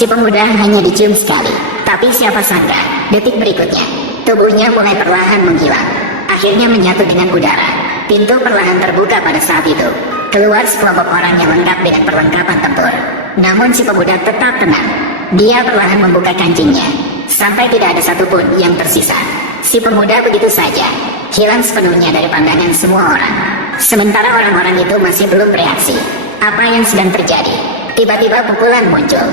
Si pemuda hanya dicium sekali, tapi siapa sangka, detik berikutnya, tubuhnya mulai perlahan menghilang. Akhirnya menyatu dengan udara. Pintu perlahan terbuka pada saat itu. Keluar sekelompok orang yang lengkap dengan perlengkapan tempur. Namun si pemuda tetap tenang. Dia perlahan membuka kancingnya, sampai tidak ada satupun yang tersisa. Si pemuda begitu saja hilang sepenuhnya dari pandangan semua orang. Sementara orang-orang itu masih belum bereaksi. Apa yang sedang terjadi? Tiba-tiba pukulan muncul,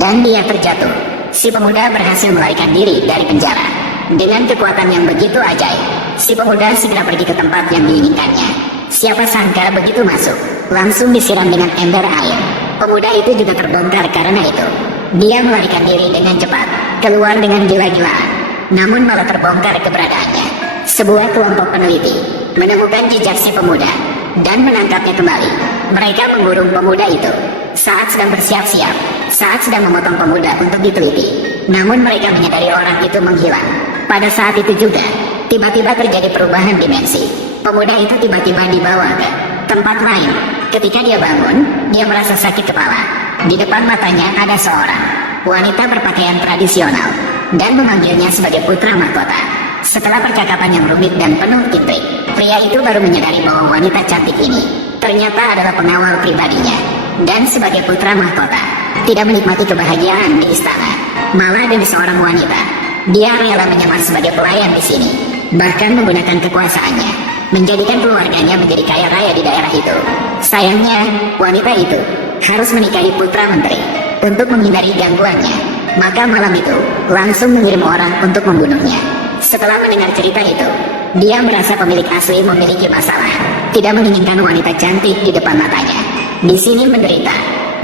dan dia terjatuh. Si pemuda berhasil melarikan diri dari penjara. Dengan kekuatan yang begitu ajaib, si pemuda segera pergi ke tempat yang diinginkannya. Siapa sangka begitu masuk, langsung disiram dengan ember air. Pemuda itu juga terbongkar karena itu. Dia melarikan diri dengan cepat, keluar dengan gila-gilaan. Namun malah terbongkar keberadaannya. Sebuah kelompok peneliti menemukan jejak si pemuda dan menangkapnya kembali. Mereka mengurung pemuda itu saat sedang bersiap-siap, saat sedang memotong pemuda untuk diteliti. Namun mereka menyadari orang itu menghilang. Pada saat itu juga, tiba-tiba terjadi perubahan dimensi. Pemuda itu tiba-tiba dibawa ke tempat lain. Ketika dia bangun, dia merasa sakit kepala. Di depan matanya ada seorang wanita berpakaian tradisional dan memanggilnya sebagai putra mahkota. Setelah percakapan yang rumit dan penuh intrik, pria itu baru menyadari bahwa wanita cantik ini ternyata adalah pengawal pribadinya. Dan sebagai putra mahkota, tidak menikmati kebahagiaan di istana, malah dari seorang wanita. Dia rela menyamar sebagai pelayan di sini, bahkan menggunakan kekuasaannya, menjadikan keluarganya menjadi kaya raya di daerah itu. Sayangnya, wanita itu harus menikahi putra menteri untuk menghindari gangguannya. Maka malam itu, langsung mengirim orang untuk membunuhnya. Setelah mendengar cerita itu, dia merasa pemilik asli memiliki masalah, tidak menginginkan wanita cantik di depan matanya. Di sini menderita,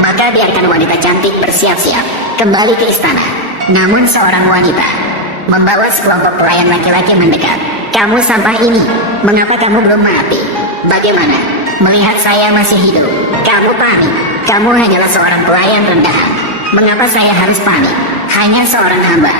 maka biarkan wanita cantik bersiap-siap kembali ke istana. Namun seorang wanita membawa sekelompok pelayan laki-laki mendekat. Kamu sampah ini, mengapa kamu belum mati? Bagaimana? Melihat saya masih hidup, kamu panik. Kamu hanyalah seorang pelayan rendahan. Mengapa saya harus panik? Hanya seorang hamba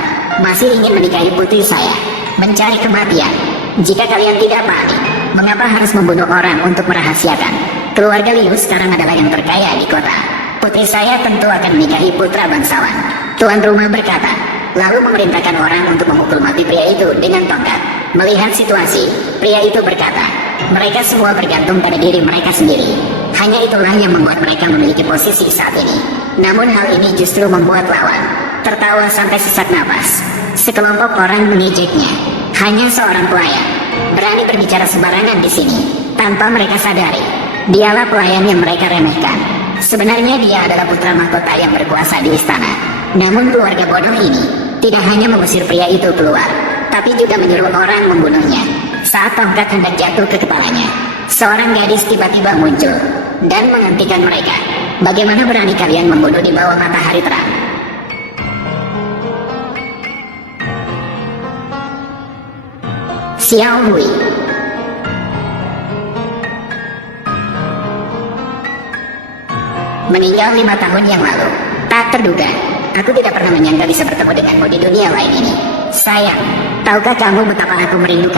masih ingin menikahi putri saya, mencari kematian. Jika kalian tidak panik, mengapa harus membunuh orang untuk merahasiakan? Keluarga Liu sekarang adalah yang terkaya di kota. Putri saya tentu akan menikahi putra bangsawan. Tuan rumah berkata, lalu memerintahkan orang untuk memukul mati pria itu dengan tongkat. Melihat situasi, pria itu berkata, mereka semua bergantung pada diri mereka sendiri. Hanya itulah yang membuat mereka memiliki posisi saat ini. Namun hal ini justru membuat lawan tertawa sampai sesak napas. Sekelompok orang mengejeknya. Hanya seorang pelayan berani berbicara sembarangan di sini tanpa mereka sadari dialah pelayan yang mereka remehkan. Sebenarnya dia adalah putra mahkota yang berkuasa di istana. Namun keluarga bodoh ini tidak hanya mengusir pria itu keluar, tapi juga menyuruh orang membunuhnya. Saat tongkat hendak jatuh ke kepalanya, seorang gadis tiba-tiba muncul dan menghentikan mereka. Bagaimana berani kalian membunuh di bawah matahari terang? Xiao Hui meninggal 5 tahun yang lalu. Tak terduga, aku tidak pernah menyangka bisa bertemu denganmu di dunia lain ini. Sayang, tahukah kamu betapa aku merindukan